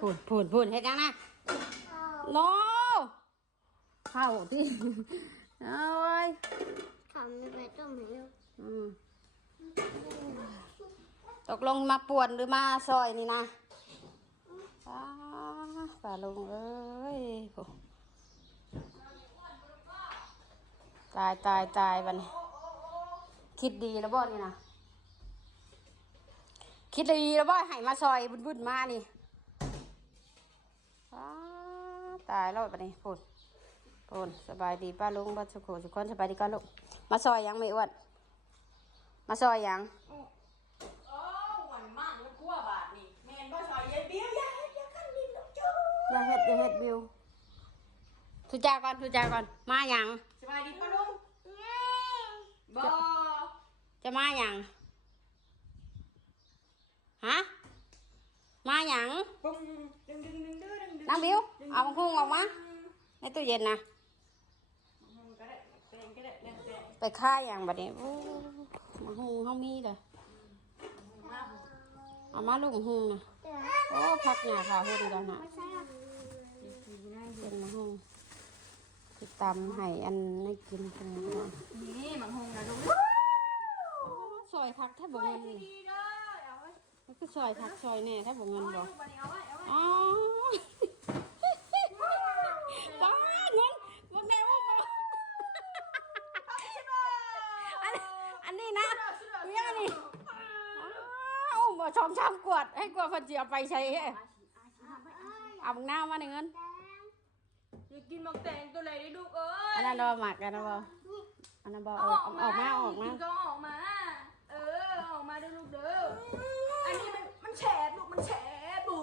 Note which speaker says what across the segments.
Speaker 1: พูดพูดพูดเฮ็ดยังนะโนเข้าที่เอ้ย
Speaker 2: ทำไม่ไปต้มให้ลูก
Speaker 1: อืมตกลงมาป่วนหรือมาซอยนี่นะป้าป้าลุงเอ้ยโหตายตายตายบัดนคิดดีแล้วบ่นี่นะคิดดีแล้วบ่ให้มาซอยบุญบุญๆมานี่ป้า ตายแล้วบัดนี้พูดพูดสบายดีป้าลุงบ้านสุขุสุขคนสบายดีก้อนลูกมาซอยยังไม่อ้วนมาซอยยัง
Speaker 3: โอ้หวานมากแล้วกลัวบาทนี่แมนบ่ซอยยายเบี้ยวอย่าเฮ็ดอย่ากันดินลูกจู
Speaker 1: อย่าเฮ็ดอย่าเฮ็ดบิวทุจาก่อนทุจาก่อนมาหยัง
Speaker 3: สบายดีป่ะลุงบ่
Speaker 1: จะมาหยังฮะมาหยัง
Speaker 3: ปุ้งดึงดึงดึงดึงดึงดึง
Speaker 1: นางบิวเอามังคุงออกมาในตู้เย็นนะ
Speaker 3: ไป
Speaker 1: ค่ายอย่างบัดนี้โอ้มังคุงเฮามีเด้อ
Speaker 3: มา
Speaker 1: เอามาลุงหุงนะโอ้พักหน้าขาวหุ่นกันนะเป็นมังคุงติดตำให้อันให้กินกันน
Speaker 3: นี่มังหงนะลุง
Speaker 1: ซอยทักแทบบ่เงินนี่
Speaker 3: ดีเด้อเอาไว้
Speaker 1: มันคือซอยทักซอยแน่แทบบ่เงินบ
Speaker 3: อาไว้เอาไว้
Speaker 1: อ๋อป้าเงินบ่แม่ว่าบ่อันอันนี้นะยังอันนี้ อ้าวบ่ชมช้ำกวด ให้กวดเพิ่นสิเอาไปใช้เอ้ยเอาบังหน้ามาหนึ่งเงิน
Speaker 3: อยากกินหมักแตงตัวไหนได้ลูกเอ้ย
Speaker 1: อันนั้นบ่หมักอันนั้นบ่อันนั้นบ่เอาเอาออกมาเอาออกมา
Speaker 3: ก็ออกมา เออออกมาเด้อลูกเด้ออันนี้มันมันแฉบลูกมันแฉบบู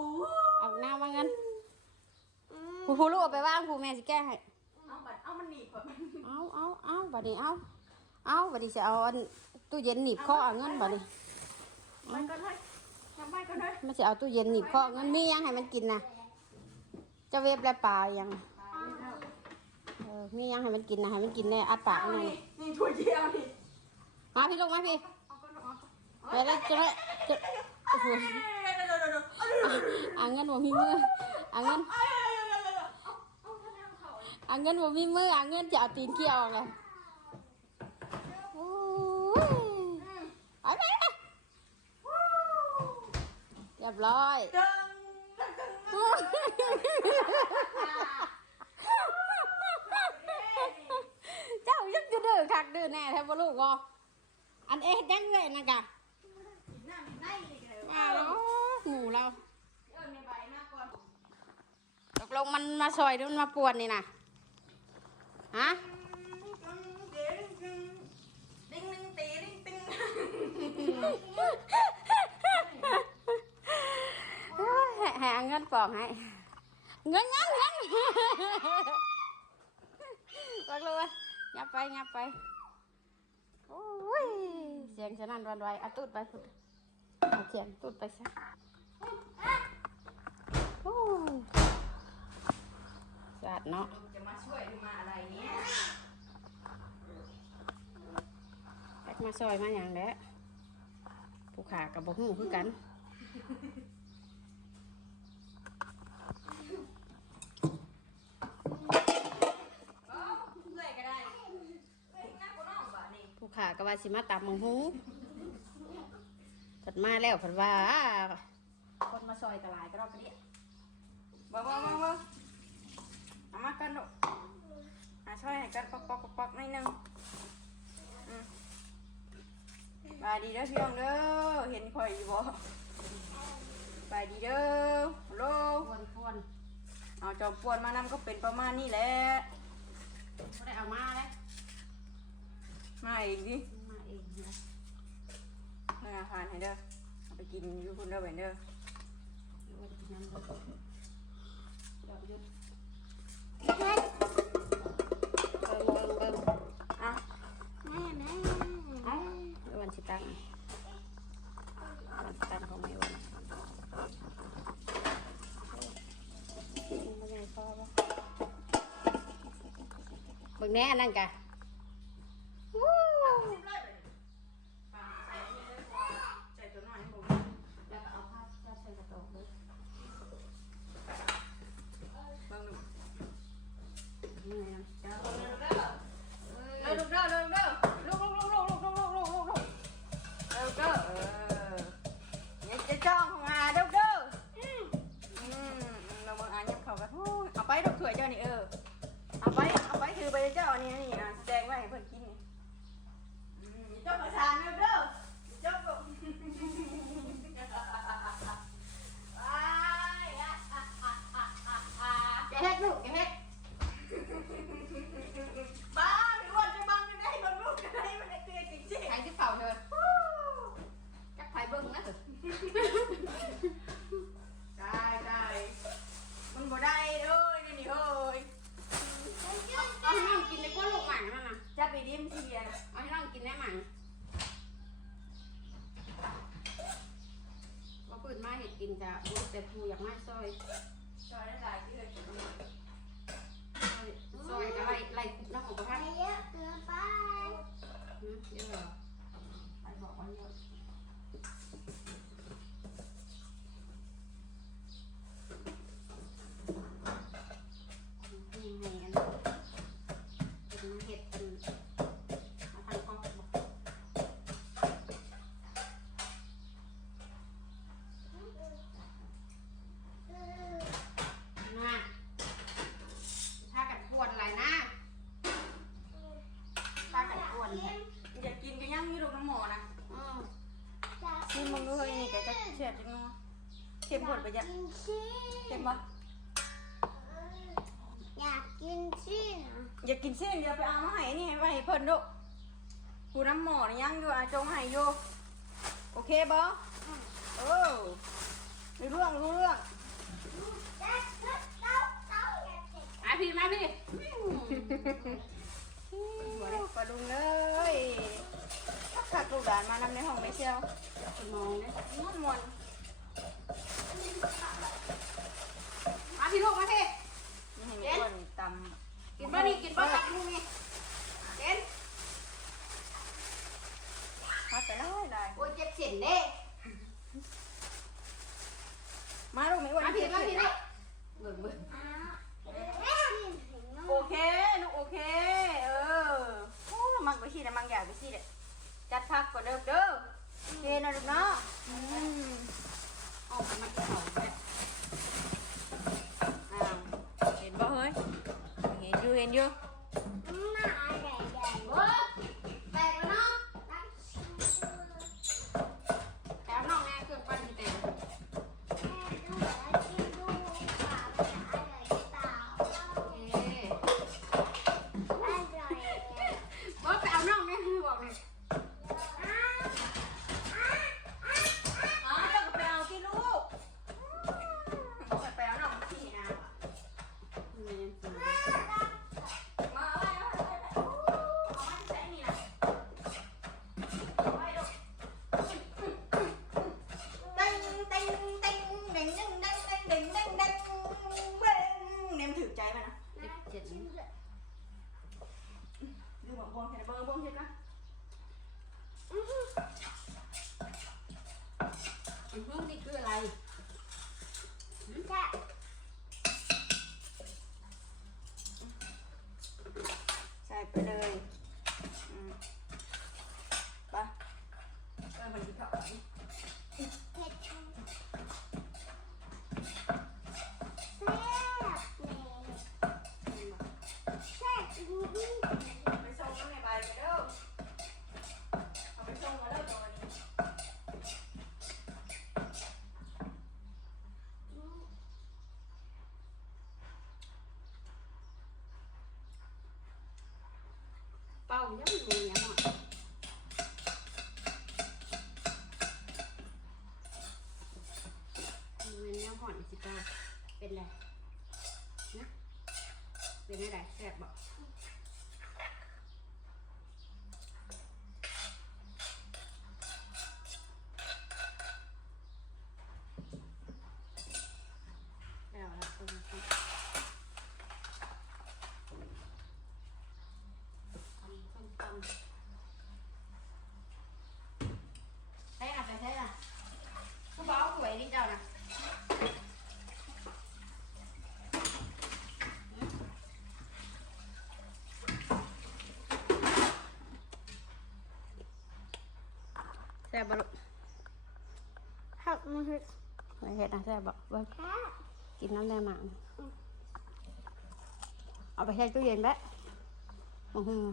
Speaker 1: เอาหน้ามาเงินผู้ผู้ลูกเอาไปว่างผู้แม่สิแก้ให้
Speaker 3: เอาบัดเอามันหนีบแบบมัน
Speaker 1: เอาเอาเอาบัดนี้เอาเอาบัดนี้สิเอาอันตู้เย็นหนีบข้อเอาเงินบัดนี้
Speaker 3: มันก็ได้ทำไปก็ได้
Speaker 1: มันจะเอาตู้เย็นหนีบข้อเงินมียังให้มันกินนะเจะเวฟและปลายังเออมียังให้มันกินนะให้มันกินในอัดปาก
Speaker 3: เอา
Speaker 1: มัน
Speaker 3: นี่นี่ถั่วเจียวนี่
Speaker 1: มาพี่ลงมาพี่
Speaker 3: เอาก็เอา
Speaker 1: ไปแล้วจะได้จะโอ้โห
Speaker 3: เดี๋ยวเดี๋ยวเดี๋ยวเดี๋ยวเอาเดี๋ยวเดี๋ยวเดี๋ยว
Speaker 1: อ่าเงินบ่มีมืออ่าเงิน
Speaker 3: เอาเดี๋ยวเดี๋ยวเดี๋ยวเดี๋ยวเอาเอาทำไมเอาเขา
Speaker 1: อ่าเงินบ่มีมืออ่าเงินจะเอาตีนเกี่ยวเลยโอ้ยเอาไปไปเรียบร้อย
Speaker 3: ดึงดึงดึง
Speaker 1: เจ้ายังจะดื้อคักดื้อแน่แท้บ่ลูกบ่อันเอ๊ะยังไงนะกะ
Speaker 3: หน้ามีในเลยกันเลย
Speaker 1: ว่าแล้วหมูเรา
Speaker 3: เออมีใบหน้าก่อน
Speaker 1: ตกลงมันมาซอยหรือมันมาปวนนี่นะฮะ อาเงินปอกให้เงินยังยังบอกเลยยับไปยับไปโอ้ยเสียงฉะนั้นวันไหวเอาตูดไปพุดเอาเสียงตูดไปซะโอ้ยสะอาดเนาะ
Speaker 3: จะมาช่วยหรือมาอะไรเนี่ย
Speaker 1: แบกมาซอยมาอย่างแล้วผู้ขากับบกหูคือกัน
Speaker 3: เออเลื่อยก็ได้เลื่อยหน้าก็น้อง บ่านี่
Speaker 1: ผู้ขาก็ว่าสิมาตับมังหูผัดมาแล้วผัดว่า คนมาซอยตลาดก็รอบไปเนี่ย
Speaker 3: บ่บ่บ่บ่เอามากันลูกมาช่วยให้กันปอกปอกปอกปอกหนิดนึงอืมบายดีเด้อพี่น้องเด้อเห็นข่อยอยู่บ่บายดีเด้อฮัลโหล
Speaker 1: ควนควน
Speaker 3: เอาจอมปวนมานำก็เป็นประมาณนี้แหละ
Speaker 1: ก็ได้เอามาเลย
Speaker 3: มาเองดิ
Speaker 1: มาเองนะ
Speaker 3: มาอาหารให้เด้อเอาไปกินอยู่คุณเด้อเวนเด้อ
Speaker 1: เดี๋ยวจะน้ำดอกดอกยุด
Speaker 2: เฮ้ย
Speaker 1: เบิ่งเบิ่งเบิ่ง
Speaker 3: อะ
Speaker 2: แม่แม่
Speaker 1: เอ้าเดี๋ยววันสิตังวันสิตังของไม่วันไม่ได้พอปะเบิ่งแน่อันนั่นกะ กิ
Speaker 3: น
Speaker 2: ชี
Speaker 3: เค็มปะ
Speaker 2: อยากกินชีนะ
Speaker 3: อยากกินเส้นเดียวไปเอามาให้นี่ให้ไปให้เพิ่นลูกกูน้ำหมอนี่ย่างอยู่อาจงให้อยู่โอเคบ่เออรู้เรื่องรู้เรื่อง
Speaker 2: เต้าเต้าเต้าอยากกิน
Speaker 3: มาพี่มาพี่ปลาลุงเลยขัดลูกหลานมานำในห้องไม่เชียวมองเนี่ยม่วนมวนมาพี่ลูกมาพี่นี่ให้มีคนตำกินบ้านี่กินบ้าตักลูกนี่เด่น มาแต่ละได้
Speaker 2: โอ้ยเจ็บเสียนเด้
Speaker 3: มาลูกไม่อ้วน
Speaker 2: มาพี่มาพี่ลูก
Speaker 3: เบิ่งเบิ่ง
Speaker 2: อ้าวแม่กินถึงน้อง
Speaker 3: โอเคลูกโอเคเออโอ้มังไปสินะมังอยากไปสิเด็จัดพักก่อนเด้อเด้อโอเคนะลูกเนาะอืมออกมาเข่าไปอ้าวเห็นบ่เฮ้ยเห็นอยู่เห็นอยู่
Speaker 2: ยั
Speaker 3: งมีอย่างหมดมัน
Speaker 2: เนื้
Speaker 3: อห่อนสิเก้าเป็นไรนะเป็นอะไรแซ่บบอกแล้วละตรงนี้ทำส้มตำใช่อะใช่ใช่อะผู้บ่าวสวยดีเจ้านะ แซ่บบ่ลูก
Speaker 2: หักมือเห็
Speaker 3: ดมือเห็ดนะแซ่บบ่เบิ่ง
Speaker 2: แค่
Speaker 3: กินน้ำแดงหมักเอาไปแช่ตู้เย็นแป๊ะอื้อ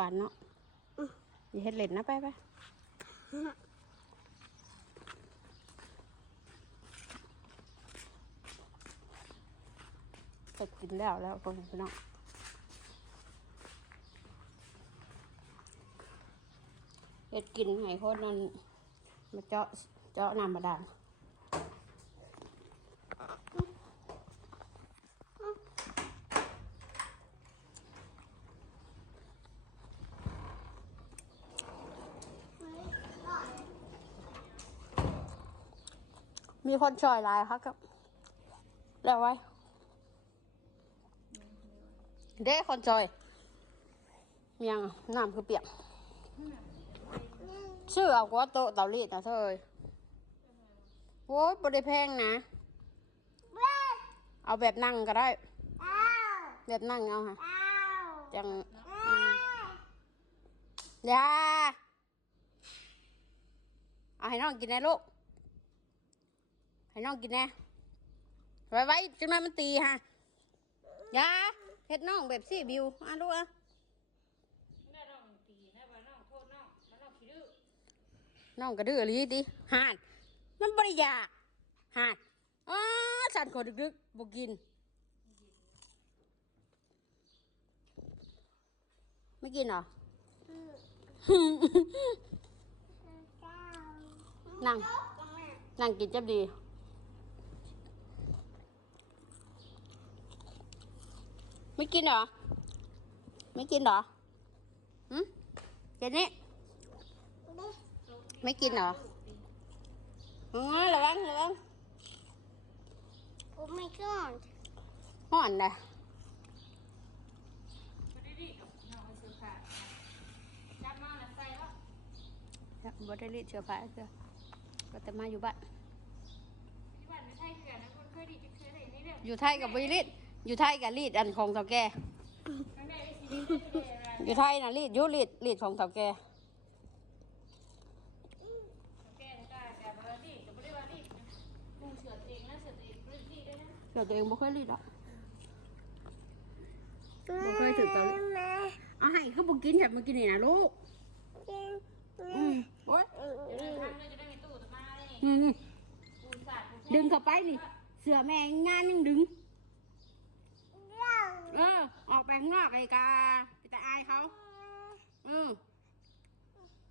Speaker 3: หวานเนาะอย่าเห็ดเล่นนะไปไปจะกินแล้วแล้วคนพี่น้อง
Speaker 1: เห็ดกินไห้คตรนั้นมาเจาะเจาะน้ำบาดาล คนช่วยหลายครับครับแล้วไว้เด้คนจอยเมียงน้ำคือเปียกชื่อเอากว่าโตเตารีดนะเธอเอ้ยโว้ยบริแพงนะ
Speaker 4: เอา
Speaker 1: แบบนั่งก็ได้ แบบนั่งเอาค่ะจัง
Speaker 4: เอ้
Speaker 1: อยาเอาให้น้องกินแน่ลูก ให้น้องกินแน่ไว้ไว้จังนั้นมันตีฮะยาเฮ็ดน้องแบบสี่บิวอะลูกอะ
Speaker 2: แม่น้องตีนะดื้อ
Speaker 1: ลีดิหานมันบริยาหานอ๋อสันขอดึกๆบกิน ไม่กินหรอนั่งนั่งกินจับดี ไม่กินเหรอ ไม่กินเหรอหืมเจนนี่ไม่กินเหรออ๋อระวังระวัง
Speaker 4: โอ้ my god
Speaker 1: ห่อนเลย
Speaker 2: ก็ได้ดิน้องเอาเสื้อผ้าจับมาแล้วใส่แล้ว
Speaker 1: บ่ได้รีดเชื้อผ้าเสื้อก็แต่มาอยู่บ้าน
Speaker 2: ที่บ้านไม่ใช่คือกันนะคนเคยดีจะเคยได้นี่เด้อ
Speaker 1: อยู่ไทยกับบริรีด อยู่ไทยกับรีดอันของเต่าแก่
Speaker 2: ครั้งแรกได้ชีวิตได้เลยอะไร
Speaker 1: อยู่ไทยนะรีดอยุรีดรีดของเต่าแก่
Speaker 2: แก้ได้แต่บริดีแต่บริวารดีลุงเสือเองนะเสือเองบริดีด้วยนะ
Speaker 1: เดี๋ยวตัวเองบ่เคยรีดหรอกบ่เคยถึงเตาเอาให้เขาบ่กินแบบมากินนี่นะลูกอืมโอ๊ย
Speaker 2: เดี๋ยวเราทำเลยจะได้มีตู้ตะมาเลย
Speaker 1: นี่นี่
Speaker 2: ปูนสาดปูน
Speaker 1: ดึงเข้าไปนี่ เสือแม่งานยังดึงเออ ออกไปข้างนอกไอ้กาไปแต่อายเขาเออ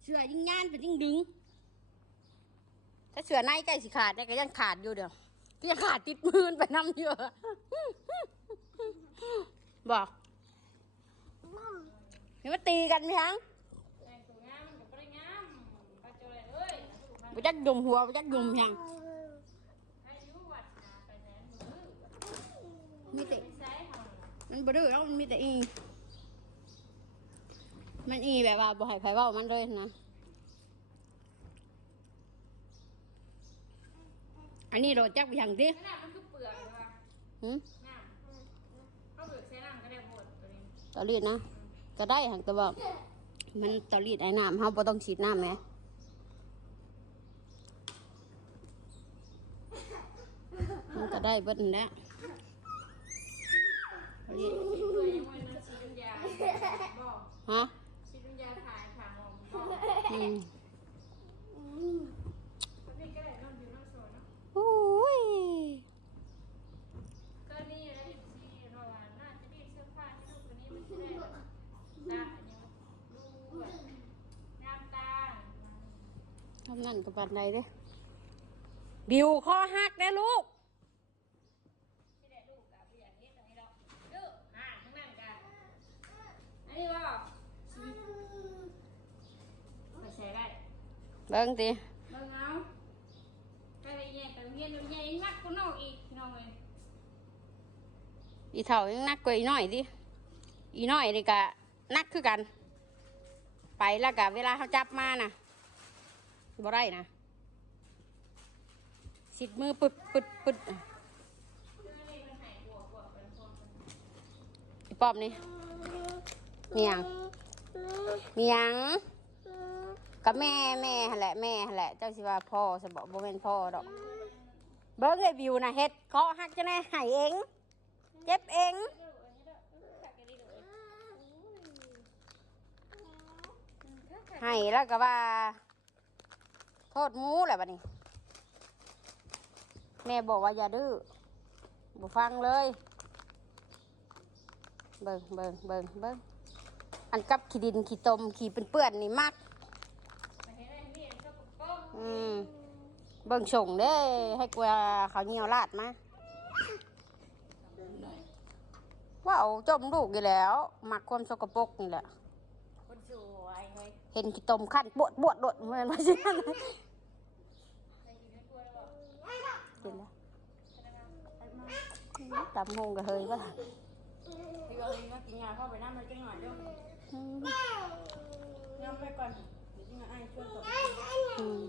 Speaker 1: เสือยิ่งงานเป็นยิ่งดึง ถ้าเสือในใกล้สิขาดเนี่ยก็ยังขาดอยู่เดี๋ยวก็ยังขาดติดมือไปน้ำเยอะบอกเห็นว่าตีกันไหมฮัง
Speaker 2: แต่งตัวงมามไปจั
Speaker 1: กยมหัวไปจักยมยัง
Speaker 2: ให้ยุวัดนาไมือ
Speaker 1: มีแต่
Speaker 2: ไม่ใช่หรอก
Speaker 1: มันบ่ดื้อแล้วมันมีแต่อี มันอีแบบว่าบ่ให้ไผเว้ามันเลยนะ อันนี้โรดจักไปยังดิ
Speaker 2: ขนาดมันคือเปลือกเลยว่ะ
Speaker 1: หืม
Speaker 2: น้ำเขาเปลือกใส่น้ำก็ได้หมดตัวนี้
Speaker 1: ตอรีดนะ ก็ได้หังแต่ว่ามันตอรีดไอ้น้ำเฮาบ่ต้องฉีดน้ำแหมมันก็ได้เบิดนั่นแหละ ตอรีด
Speaker 2: ตัวยังวันนั้นชีวิญญาบอก
Speaker 1: ฮะ
Speaker 2: ชีวิญญาถ่ายผ่านมองบอก
Speaker 1: อืม
Speaker 2: ตัวนี้ก็ได้น้องดิวน้องโซนเนาะ
Speaker 1: โอ้ย
Speaker 2: ก็นี่นะเราว่าน่าจะดีเสื้อผ้าที่ลูกตัวนี้มันจะได้แบบตายังดูแบบงามตา
Speaker 1: ทำนั่นกับปันใดเด้บิวข้อหักนะลูก
Speaker 2: ที่ได้ลูกกับอย่างนี้ตรงนี้เราดื้ออ่าทั้งนั้นกันอันนี้ว่าไปใช้ได้
Speaker 1: เบิ่งติ
Speaker 2: เบิ่งเอาไปไปแย่ไปเรียนไปแย่ยังนักก็นอกอีกพี่น้องเลย
Speaker 1: อีเท่ายังนักกว่าอีน้อยดิอีน้อยนี่ก็นักคือกัน ไปแล้วก็เวลาเขาจับมานะบ่ได้นะสิดมือปึดปึดปึด
Speaker 2: คือนี่มันหายบวกบวกเป็นคน
Speaker 1: อีปอบนี่เมียงเมียง กับแม่แม่หั่นแหละแม่หั่นแหละเจ้าสิว่าพ่อสบอกบ่เป็นพ่อดอก เบิ้งไอ้บิวนะเฮ็ดเคาะหักจะแน่หายเอง เจ็บเอง
Speaker 2: เด้ออันนี้เด้อตักกันดีเลย
Speaker 1: ให้แล้วก็ว่า โทษหมูแหละบัดนี้ แม่บอกว่าอย่าดื้อบ่ฟังเลย เบิ่งเบิ่งเบิ่งเบิ่งอันกับขี้ดินขี้ตมขี้เป็นเปื้อนๆนี่มัก อืม เบิ่งส่งเด้ ให้กลัวเขาวเหนียวลาดมาว่าเอาจมลูกอยู่แล้วมักความสกปรกนี่แหละ
Speaker 3: คนสวยเฮ้ย
Speaker 1: เห็นกี่ตมขั้นบวดบวดโดดเหมือนว่าสินั่นกินแล้วตำหงกระเฮยป่ะ
Speaker 3: พี่เอาลิงมากินยาเข้าไปน้ำมันจังหน่อยเด้อ
Speaker 1: อืม
Speaker 3: ยอมไปก่อนเดี๋ยวจิงไอ้ช่วยก่อน
Speaker 1: อืม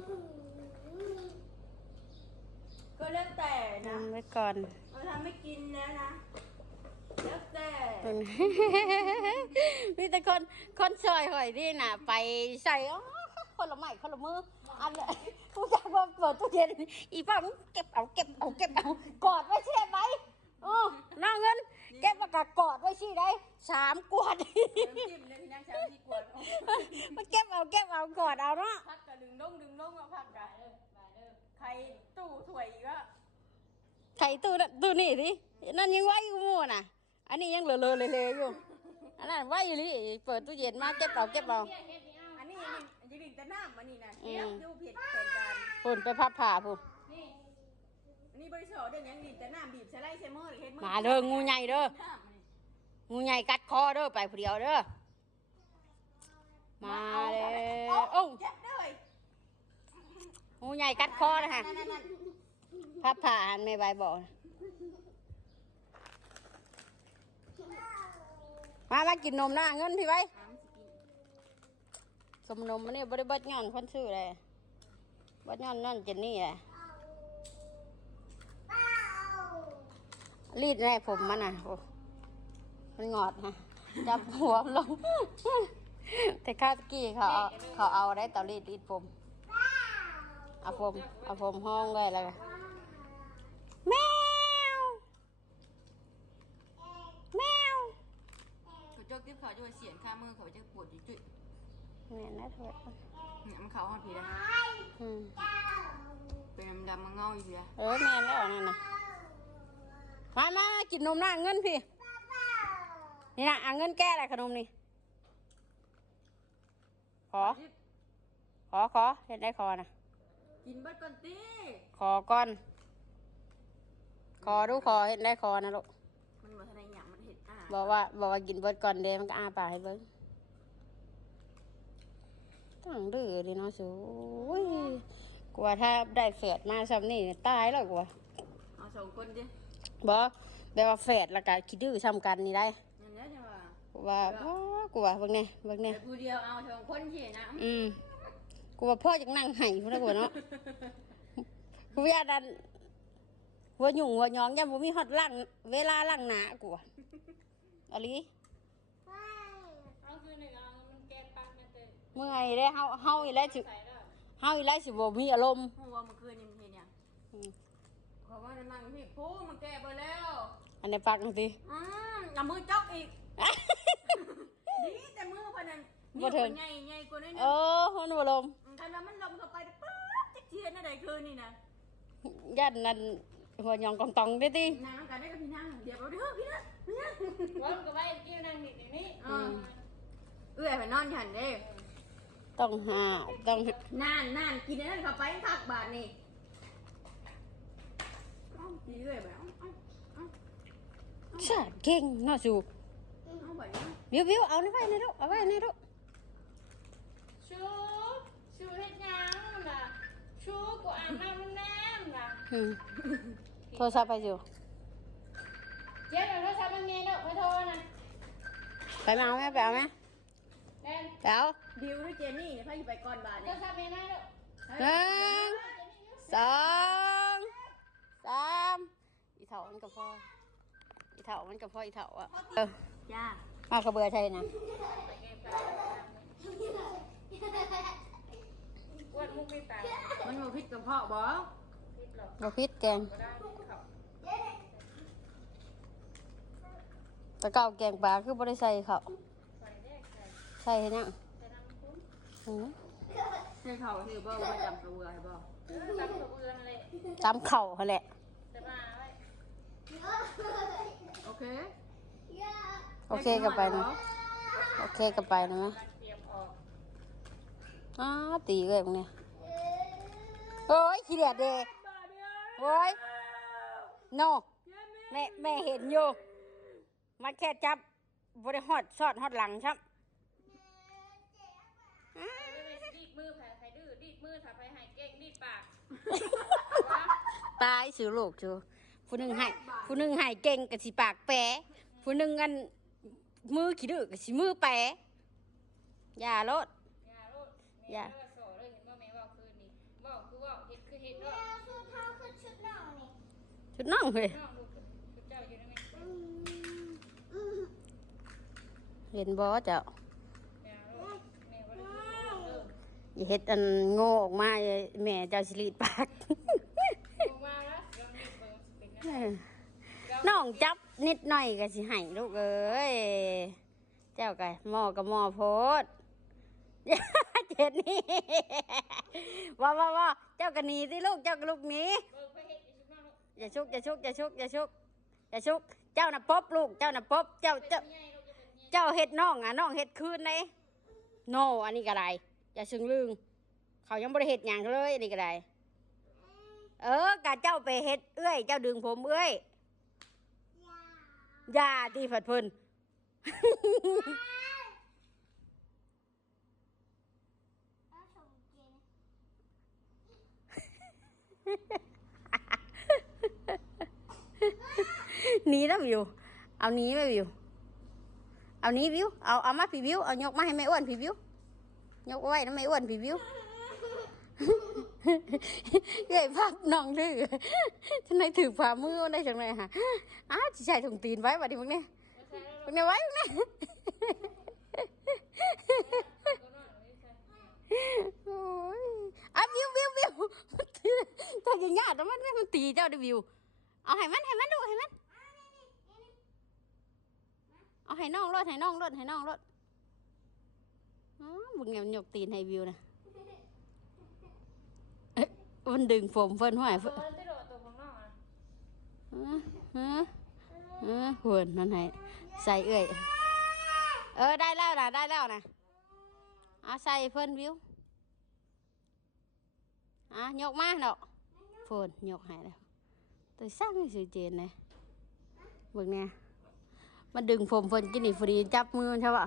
Speaker 3: ก็แล้วแต่นะ
Speaker 1: ทำไว้ก่อน
Speaker 3: เราทำไม่กินแล้วนะแล้วแต่
Speaker 1: เป็นมีแต่คนคนซอยหอยนี่น่ะ ไปใส่อ๋อคนละไม้คนละมืออันเลยผู้ชายมาเปิดตู้เย็นอีป้ามึงเก็บเอาเก็บเอาเก็บเอากอดไว้เช่ไหมโอ้น่าเงินเก็บมากะกอดไว้ชี่ได้สามกวด
Speaker 3: เดี๋ยวจิ้มเลยพี่นั่งชาที่กวดเอา
Speaker 1: มันเก็บเอาเก็บเอากอดเอาเนาะ
Speaker 3: พักกะดึงลงดึงลงเอาพักกะเออมาเด้อใครตู้ถ้วยอีกอะ
Speaker 1: ไข่ตู้นั่นตู้นี่ดินั่นยังไหวอยู่หมู่น่ะ อันนี้ยังเหลือๆเลยๆอยู่อันนั้นไหวอยู่ดิเปิดตู้เย็นมาเก็บเอาเก็บเอา
Speaker 3: อันนี้อันนี้ดิ่งแต่น้ำอันนี้นะเทียบดูผิดแผนการ
Speaker 1: พุ่นไปพับผ่าพุ่น
Speaker 3: นี่อันนี้บริษัทเรื่องยังดิ่งแต่น้ำบีบใส่ไล่ใส่มือหรือเฮ็ดมือ
Speaker 1: มาเด้องูใหญ่เด้อ
Speaker 3: น้ำนี่
Speaker 1: งูใหญ่กัดคอเด้อไปผู้เดียวเด้อมาเลยโอ้า
Speaker 3: เจ็บด้วย
Speaker 1: งูใหญ่กัดคอนะฮะ
Speaker 3: นั่นนั่นนั่น
Speaker 1: พับผ่าหันไม่ใบบอกมามากินนมหน้าเงินพี่ไว้
Speaker 3: ส
Speaker 1: มนมมันนี่บริบัติงานคนซื้อเลยบัดงานนั่นเจนนี่แหละรีดแรกผมมันอะโอ้มันงอดฮะจับหัวลง แต่ข้าวตะกี้เขาเอาเขาเอาได้เตารีดรีดผมเอาผมเอาผมห้องเลยแล้วก็แมว แมว
Speaker 3: เขาจ กติ๊บเขาจะเสียนข้ามือเขาจะปวดจุ๊ย
Speaker 1: แม่นะเถิด
Speaker 3: เนี่ยมันเขาหอดผีแล้ว
Speaker 1: อืม
Speaker 3: เป็นดำๆมันเงาอยู่แล้ว
Speaker 1: เออแม่นแล้วนั่นน่ะมามามากินนมหน้าเงินพี่นี่นะเอาเงินแก้อะไรขนมนี่ขอ ขอขอเห็นได้ขอนะ
Speaker 3: กินเบัดก่อนตี
Speaker 1: ขอก่อน ขอดูขอเห็นได้ขอนะลูก
Speaker 3: บอ
Speaker 1: กว่าบอกว่ากินเบิดก่อนเดยวมันก็อ้าปากให้เบิ้งตั้งดื้อดิเนาะสูอุ้ยกลัวถ้าได้เฟดมาซ้ำนี่ตายแล้วกลัว
Speaker 3: เอาสองคนดิ
Speaker 1: บอกแบบว่าเฟดแล้วก็คิดดื้อซ้ำกันนี่ได้
Speaker 3: นั่นแหละจังว่า
Speaker 1: กูว่าพ่อกลัวเบิ่งเนี่ยเบิ่งเนี่ย
Speaker 3: แต่ผู้เดียวเอาสองคนสินะ
Speaker 1: อืมกูว่าพ่อจังนั่งไห้พุ่นนะกูเนาะกูอยากดันหัวหยุ่งหัวหยองยังบ่มีฮอดล่างเวลาล่างหนากูอะ อะลี
Speaker 3: เอาคือหนึ่งเอามันแกนปันมันเตะ
Speaker 1: เมื่อยเด้เฮาเฮาอีแล้วสิ
Speaker 3: ใส่แล้ว
Speaker 1: เฮาอีแล้วสิบ่มีอารมณ์
Speaker 3: หัวมันคืนนี่มันเห็นยัง
Speaker 1: อืม
Speaker 3: ขอว่านั่งพี่ผู้มันแก่ไปแล้ว
Speaker 1: อันนี้ปักหน่อยสิ
Speaker 3: อืมเอามือจอกอีกนี่แต่มือพนัน
Speaker 1: บ่
Speaker 3: นี่
Speaker 1: ถึ
Speaker 3: มั
Speaker 1: ง
Speaker 3: นใหญ่ใหญ่กว่านั้น
Speaker 1: เออมันบ่ลม
Speaker 3: คันว่ามันลมเข้าไปป๊าดจะเทียนอะไรคืนนี่นะ
Speaker 1: ยันนั่น หัวหยองกองตองเด้ติ
Speaker 3: นางกันได้กับพี่นางเดี๋ยวเราเด้อพี่นางพี่นาง
Speaker 2: วันก็ไปกิ้วนั่งนี่นี่
Speaker 3: เออเอื้อยไปนอนอยู่หันเด้
Speaker 1: ต้องหาต้องหานา
Speaker 3: นนานกินอันนั้นเข้าไปทักบาทนี่เอ้าดีเลยแบบเอ้าเอ้าเอ้า
Speaker 1: ชาเก่งเนาะสู
Speaker 3: เอาไปนะ
Speaker 1: วิววิวเอานี่ไว้นี่ลูกเอาไว้นี่ลูก
Speaker 2: ชูชูเฮ็ดยังน่ะชูกูอาบน้ำแน่น่ะ
Speaker 1: อืมโทรศัพท์ไปอยู่
Speaker 2: เจ๊เดี๋ยวโทรศัพท์มันมีเด้อไปโทรนะ
Speaker 1: ไปมาเอาไหมไปเอาไหม
Speaker 2: เด่น
Speaker 1: เดี๋ยว
Speaker 3: ดิวด้วยเจนี่เนี่ยพาอยู่ไปก่อนบาท
Speaker 2: โทร
Speaker 3: เนี่ย
Speaker 2: ศัพท์มีไหมเด้อ
Speaker 1: หนึ่งสองสามอีเถามันกับพ่ออีเถามันกับพ่ออีเถาอะเออ
Speaker 3: จ้ามา
Speaker 1: กระเบือใช่นะ
Speaker 2: อ้วนมุกไม่ตาย
Speaker 3: มันมาพิษกับพ่อบ่
Speaker 2: พิษหรอก
Speaker 1: บพิษแกง
Speaker 2: ก็ได้เขา
Speaker 1: แตะเก่าแกงปลาคือบริใส่เขา
Speaker 2: ใส่แรกใส่
Speaker 1: ใส่ให้ยัง
Speaker 2: ใส่น้ำคุ้น
Speaker 1: อืม
Speaker 3: ให้เขาคือบ่ประจำตัวให้บ่
Speaker 2: เออตำกับเอือนเลย
Speaker 1: ตามเข่าเขาแหละ
Speaker 2: จะมาไว้
Speaker 3: โอเค
Speaker 1: โอเคกับไปนะโอเคกับไปนะไหม
Speaker 2: การเตรียมออก
Speaker 1: อ้าตีเลยมึงเนี่ยโอ้ยขี้เดียดเดโอ้ยโนแม่แม่เห็นอยู่ มันแค่จับบริฮอดซอดฮอดหลังครับ
Speaker 2: ดีดมือแผลใครดื้อดีดมือถ้าไปหายเก่งดีดปาก
Speaker 1: ตายสิลูกจูผู้หนึ่งให้ผู้หนึ่งให้เก่งกับสิปากแปะผู้หนึ่งกันมือขี้ดื้อกับสิมือแปะอย่าโลด
Speaker 2: อย่าลูก
Speaker 1: อย่า
Speaker 2: แม่ก็โสเลยเห็นว่าแม่ว่าคืนนี้ว่าคือว่าเห็ดคือเห็ด
Speaker 4: แม
Speaker 2: ว่าว
Speaker 4: ชุดเท้าคือชุดหนาวนี่
Speaker 1: ชุดน้องเลย
Speaker 2: น้องลูกคือเจ้าอยู่ในแม่
Speaker 1: เห็นบ่เจ้า
Speaker 2: แม่ลูกแม่ว่าได้ยินเด้อ
Speaker 1: อย่าเฮ็ดอันโง่ออกมาอย่าแม่เจ้าสิรีดปาก
Speaker 2: ลงมาแล้วลองดีดเบิ่งสิเป็นไง
Speaker 1: น้องจับนิดหน่อยก็สิให้ลูกเอ้ยเจ้าก็หมอกับหมอโพดเจ็ดนี่ว่าว่าว่าเจ้าก็หนีสิลูกเจ้าก็ลูกหนี
Speaker 2: เบิ่งไปเห็ดอีกชุดน้องลูก
Speaker 1: อย่าชุกอย่าชุกอย่าชุกอย่าชุกอย่าชุก เจ้าน่ะปบลูก เจ้าน่ะปบเจ้า
Speaker 2: เป็น
Speaker 1: เจ้า
Speaker 2: ใหญ่ลูกจะ เจ้า
Speaker 1: เฮ็ดน้องอะน้องเฮ็ดคืนเลยโนอันนี้ก็ได้อย่าซึ่งลึงเขายังบ่ได้เฮ็ดหยังเลยอันนี้ก็ได้เออกะเจ้าไปเฮ็ดเอื้อย เจ้าดึงผมเอื้อย
Speaker 4: ยา
Speaker 1: อย่าที่ผัดเพิ่น
Speaker 4: แล้วชมเกน
Speaker 1: หนีแล้ววิวเอาหนีไปวิว เอานี้วิว เอาเอามาพี่วิว เอายกมาให้แม่อ้วนพี่วิว ยกเอาไว้นะแม่อ้วนพี่วิวใหญ่ภาพน้องดื้อท่านไหนถือฝ่ามือได้จังเลยฮะอ้าวใส่ถุงตีนไว้บัดนี้พวกเนี้ยพวกเนี้ยไว้พวกเนี้ย
Speaker 2: ก็น้อยเลยใช่
Speaker 1: โอ้ยอะวิววิววิวถ้าอย่างงี้แต่มันไม่มันตีเจ้าด้อวิว เอาให้มันให้มันดูให้มัน เอาให้น้องรถให้น้องรถให้น้องรถอ๋อบุญเงียบหยกตีนให้วิวนะเอ๊ะมันดึงผมเพิ่นห้อย
Speaker 2: ตั
Speaker 1: เพิ่
Speaker 2: วนมันไปโดดตัวของน้องอะ
Speaker 1: ฮะฮะฮะหุ่นนั่นให้ใส่เอ้ยเออได้แล้วนะได้แล้วนะเอาใส่เพิ่นวิวอะยกมาเนาะเพิ่นยกให้แล้วตัวสร้างให้สวยเจนเลยเบิ่งเนี่ย มันดึงผมเพิ่นกินนี่พอดีจับมือมันใช่ปะ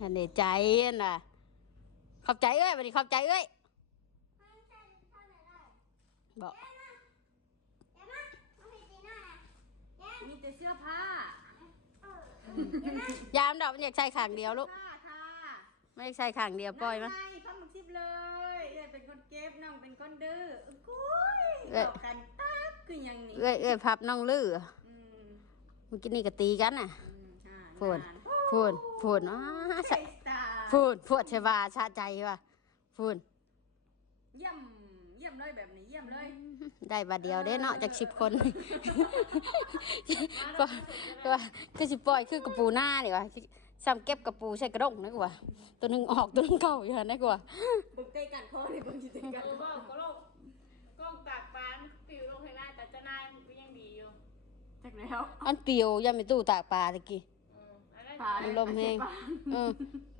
Speaker 1: อันนี้ใจอันน่ะ ขอบใจเอ้ยวันนี้ขอบใจเอ้ยบอก
Speaker 3: มีแต่เสื้อผ้ายา
Speaker 1: มดอกมันอยากใส่ข้างเดียวลูก
Speaker 3: ผ้าค่ะ
Speaker 1: ไม่ได้ใส่ข้างเดียวปล่อยมั้ย
Speaker 3: ใช่ข้ามักซิบเลยเอ้ยเป็นคนเก็บน้องเป็นคนดื้อกุ้ย
Speaker 1: เอ้ย
Speaker 3: บอกกันตัก คือหยังนี่
Speaker 1: เอ้ยเอ้ยพับน้องลื้อ
Speaker 3: อืม
Speaker 1: เมื่อกี้นี่ก็ตีกันน่ะ
Speaker 3: อืมอ่า
Speaker 1: พูด
Speaker 3: นาน
Speaker 1: พูนพูนอ้า
Speaker 3: ใช่
Speaker 1: ใส่
Speaker 3: สตาร์
Speaker 1: พูนพูดใช่ว่าชาใจว่ะพูน
Speaker 3: เยี่ยมเยี่ยมเลยแบบนี้เยี่ยมเลย
Speaker 1: ได้บาทเดียวเด้เนาะจากสิบคนก็ก็ว่าคือสิปล่อยคือกระปูหน้านี่วะซ้ำเก็บกระปูใส่กระด้งนะกว่าตัวหนึงออกตัวหนึงเข้าอยู่หั่นนะกว่า
Speaker 3: บึกใจกันคอเลยบึกใจกัน
Speaker 2: เออบอกก็โลกกล้องตากปานปิวลงให้ได้แต่เจ้านายมันก็ยังดีอยู่
Speaker 3: จากแล้ว
Speaker 1: อันเปรียวยังไม่ตู้ตากปลาตะกี้
Speaker 2: เอออันนั้น
Speaker 3: ปลา
Speaker 1: มันลมแห้ง
Speaker 3: ปลา
Speaker 1: เออ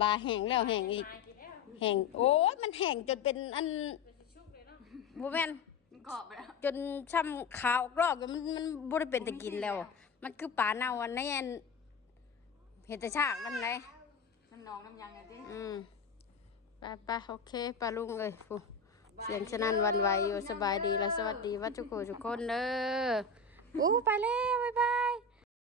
Speaker 1: ปลาแห้งแล้วแห้งอีก
Speaker 2: ตายกินแล้ว
Speaker 1: แห้งโอ้ยมันแห้งจนเป็นอัน
Speaker 2: เป็นสิชุกเลยเนาะ
Speaker 1: บ่แม่น
Speaker 3: มันกรอบไปแล้ว
Speaker 1: จนช้ำขาวกรอกอยู่มันมันบ่ได้เป็นตะกินแล้ว มันคือปลาเน่าอันนี้อันเห็ดแต่ชากมันไง
Speaker 3: มันนองน้ำยังไงดิ
Speaker 1: อืมไปไปโอเคปลาลุงเอ้ยฟูเสียงฉะนั้นหวันไหวอยู่สบายดีแล้วสวัสดีวัดทุกคนทุกคนเด้อ อู้ไปแล้วบ๊ายบาย